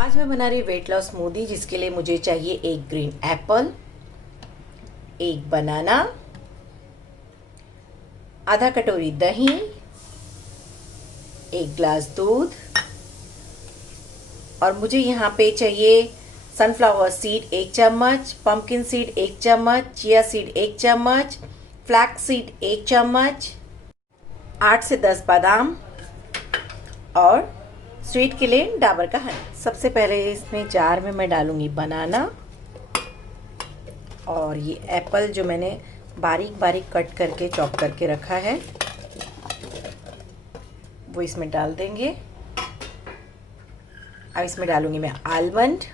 आज मैं बना रही वेट लॉस स्मूदी, जिसके लिए मुझे चाहिए एक ग्रीन एप्पल, एक बनाना, आधा कटोरी दही, एक ग्लास दूध और मुझे यहाँ पे चाहिए सनफ्लावर सीड 1 चम्मच, पंपकिन सीड 1 चम्मच, चिया सीड 1 चम्मच, फ्लैक्स सीड 1 चम्मच, 8 से 10 बादाम और स्वीट के लिए डाबर का हनी। सबसे पहले इसमें जार में मैं डालूंगी बनाना और ये एप्पल जो मैंने बारीक बारीक कट करके चॉप करके रखा है वो इसमें डाल देंगे। अब इसमें डालूंगी मैं आलमंड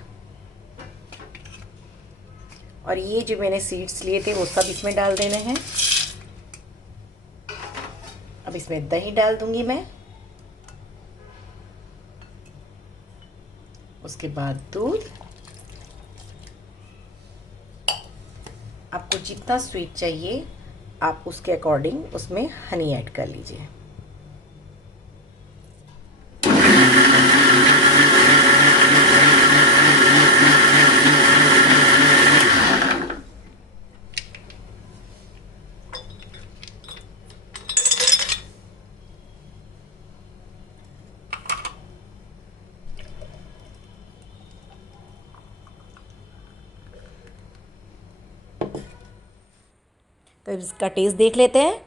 और ये जो मैंने सीड्स लिए थे वो सब इसमें डाल देने हैं। अब इसमें दही डाल दूंगी मैं, उसके बाद दूध। आपको जितना स्वीट चाहिए आप उसके अकॉर्डिंग उसमें हनी ऐड कर लीजिए। तो इसका टेस्ट देख लेते हैं।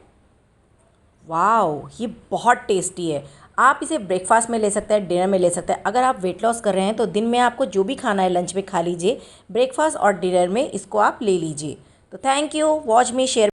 वाओ, ये बहुत टेस्टी है। आप इसे ब्रेकफास्ट में ले सकते हैं, डिनर में ले सकते हैं। अगर आप वेट लॉस कर रहे हैं तो दिन में आपको जो भी खाना है लंच में खा लीजिए, ब्रेकफास्ट और डिनर में इसको आप ले लीजिए। तो thank you, watch me, share.